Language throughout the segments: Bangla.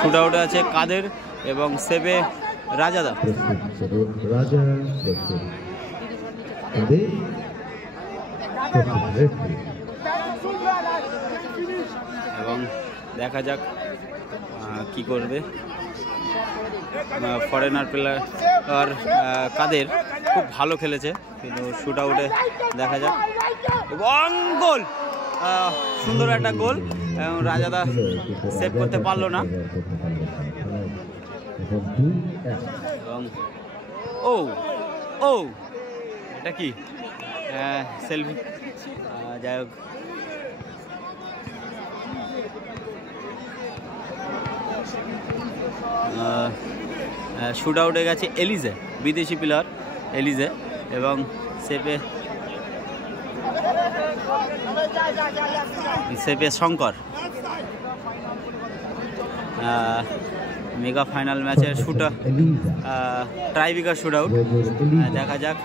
শুট আউটে আছে কাদের এবং সেভে রাজাদা। এবং দেখা যাক কি করবে ফরেনার প্লেয়ার। কাদের খুব ভালো খেলেছে, কিন্তু শুট আউটে দেখা যাক। এবং গোল, সুন্দর একটা গোল, এবং রাজাদা সেভ করতে পারলো না। এবং ও ও এটা কি সেলফি, যাই হোক। শুট আউটে গেছে এলিজে, বিদেশি প্লেয়ার এলিজে, এবং সেভে শঙ্কর। মেগা ফাইনাল ম্যাচের ট্রাইব্রেকার শুট আউট। দেখা যাক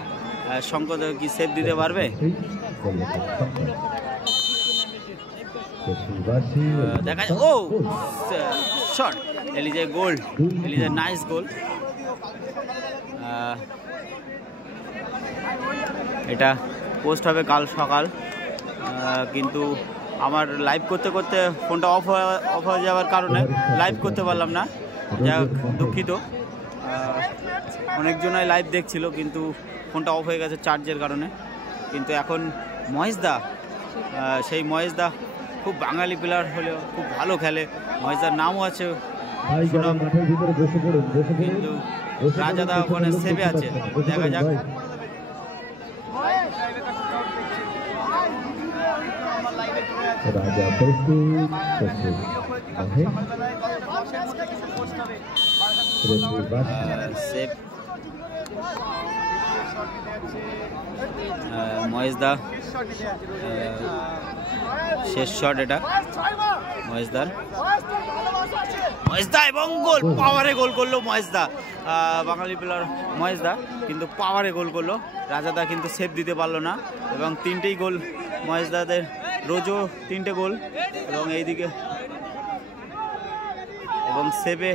শঙ্কর কি সেভ দিতে পারবে। দেখা যাক, ও শট, এলিজে গোল, এলিজে নাইস গোল। এটা পোস্ট হবে কাল সকাল, কিন্তু আমার লাইভ করতে করতে ফোনটা অফ হয়ে যাওয়ার কারণে লাইভ করতে পারলাম না, যা দুঃখিত। অনেকজনাই লাইভ দেখছিল, কিন্তু ফোনটা অফ হয়ে গেছে চার্জের কারণে। কিন্তু এখন মহেশদা, সেই মহেশদা খুব বাঙালি প্লেয়ার হলেও খুব ভালো খেলে, মহেশদার নামও আছে সুনাম, কিন্তু রাজাদা ওখানে সেভে আছে। দেখা যাক। রাজা প্রস্তুত, মহেশদা শেষ শট, এটা মহেশদার, মহেশদা এবং গোল, পাওয়ারে গোল করলো মহেশদা। বাঙালি প্লেয়ার মহেশদা কিন্তু পাওয়ারে গোল করলো। রাজাদা কিন্তু সেভ দিতে পারলো না, এবং তিনটেই গোল মহেশদাদের, রোজও তিনটে গোল। এবং এইদিকে এবং সেভে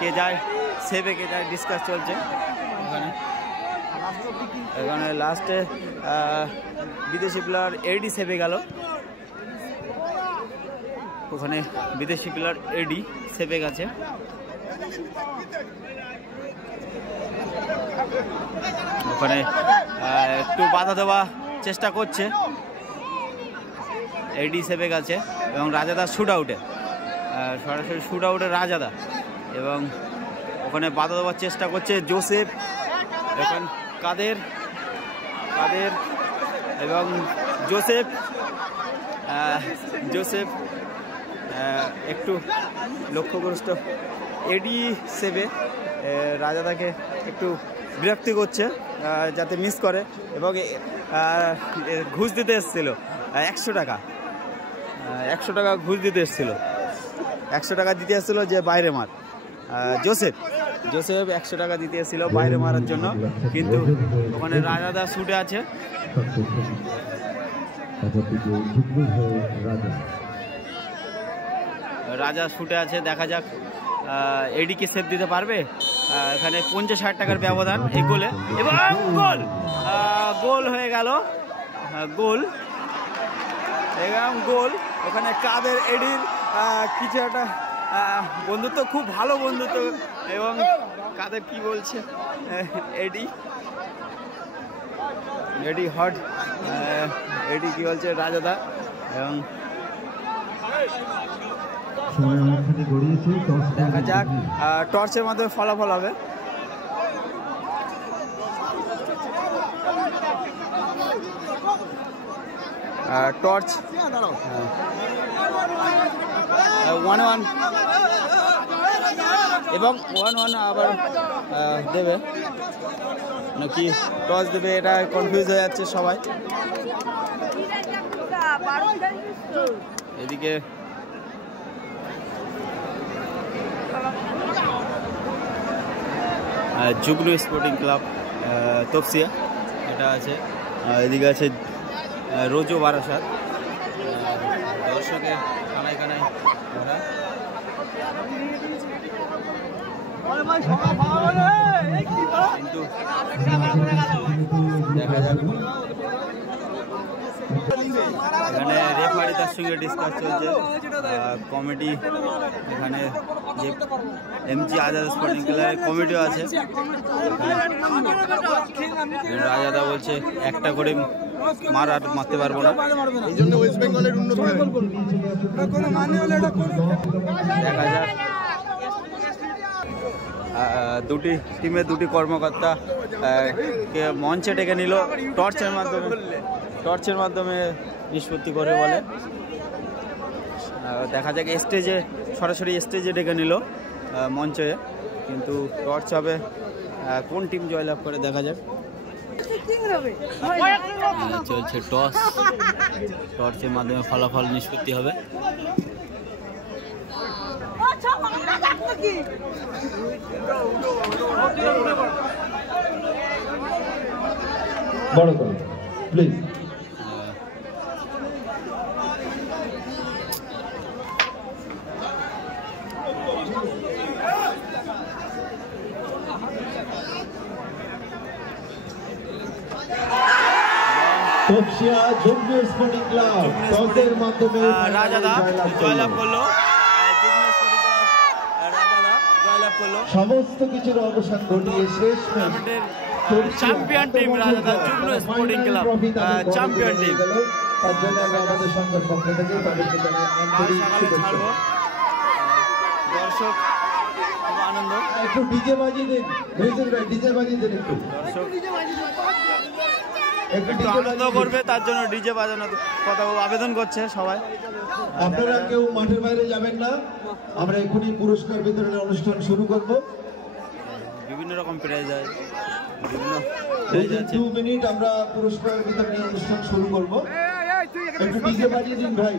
কে যায় ডিসকাস চলছে এখানে। লাস্টে বিদেশি প্লেয়ার এডি সেভে গেল, ওখানে বিদেশি প্লেয়ার এডি সেভে গেছে। ওখানে একটু বাধা দেওয়া চেষ্টা করছে, এডি সেভে গেছে। এবং রাজাদা শুট আউটে, সরাসরি শুট আউটে রাজাদা, এবং ওখানে বাধা দেওয়ার চেষ্টা করছে জোসেফ। এখন কাদের এবং জোসেফ একটু লক্ষ্যগ্রস্ত। এডি সেভে রাজাদাকে একটু বিরক্তি করছে যাতে মিস করে, এবং ঘুষ দিতে এসেছিল 100 টাকা, 100 টাকা ঘুষ দিতে এসেছিল, 100 টাকা দিতে এসেছিল যে বাইরে মার। জোসেফ 100 টাকা দিতে এসেছিল বাইরে মারার জন্য, কিন্তু ওখানে রাজাদা শুটে আছে। রাজা শুটে আছে, দেখা যাক এডিকে সেভ দিতে পারবে। এখানে 50-60 টাকার ব্যবধান এই গোলে, এবং গোল হয়ে গেল, গোল এবং গোল। ওখানে কাদের এডির কিছু একটা বন্ধুত্ব, খুব ভালো বন্ধুত্ব। এবং কাদের কি বলছে, এডি হট, এডি কি বলছে রাজাদা। এবং দেখা যাক টর্চের মাধ্যমে ফলাফল হবে। টর্চ 1-1, এবং 1-1 আবার দেবে নাকি টস দেবে, এটা কনফিউজ হয়ে যাচ্ছে সবাই। এদিকে যুগ্ন স্পোর্টিং ক্লাব তপসিয়া এটা আছে, এদিকে আছে রোজো বারাসাত। দর্শকে কানায় কানায় কিন্তু দেখা যাক। এখানে রেফারি তার সঙ্গে ডিসকাস চলছে, কমিটি এখানে যে এমজি আজাদ স্পোর্টিং ক্লাবের কমিটিও আছে। রাজাদা বলছে একটা করে মারতে পারবো না, এই জন্য ওয়েস্ট বেঙ্গলের উন্নত দেখা যাক। দুটি টিমের দুটি কর্মকর্তা মঞ্চে ডেকে নিল, টর্চের মাধ্যমে নিষ্পত্তি করে বলে। দেখা যাক স্টেজে, সরাসরি স্টেজে ডেকে নিল মঞ্চে, কিন্তু টর্চ হবে কোন টিম জয়লাভ করে দেখা যাক। চলছে টর্চের মাধ্যমে ফলাফল নিষ্পত্তি হবে। বড় করুন please. Topsia junior sporting club টসের মাধ্যমে রাজাদা জয়লাভ করলো। সমস্ত কিছুর অবসান ঘটিয়ে শেষ champion team Rajada junior sporting club champion team. তার জন্য আমরা আমাদের সংঘের পক্ষ থেকে তাদেরকে জানাই আন্তরিক শুভেচ্ছা। দর্শক আনন্দ, একটু ডিজে বাজিয়ে দিন, ডিজে বাজিয়ে দিন, একটু আনন্দ করবে, তার জন্য ডিজে বাজানোর কথা আবেদন করছে সবাই। আপনারা কেউ মাঠের বাইরে যাবেন না, আমরা এখনই পুরস্কার বিতরণের অনুষ্ঠান শুরু করব। বিভিন্ন রকম প্রাইজ আছে, 2 মিনিট আমরা পুরস্কার বিতরণের অনুষ্ঠান শুরু করব। একটু ডিজে বাজিয়ে দিন ভাই।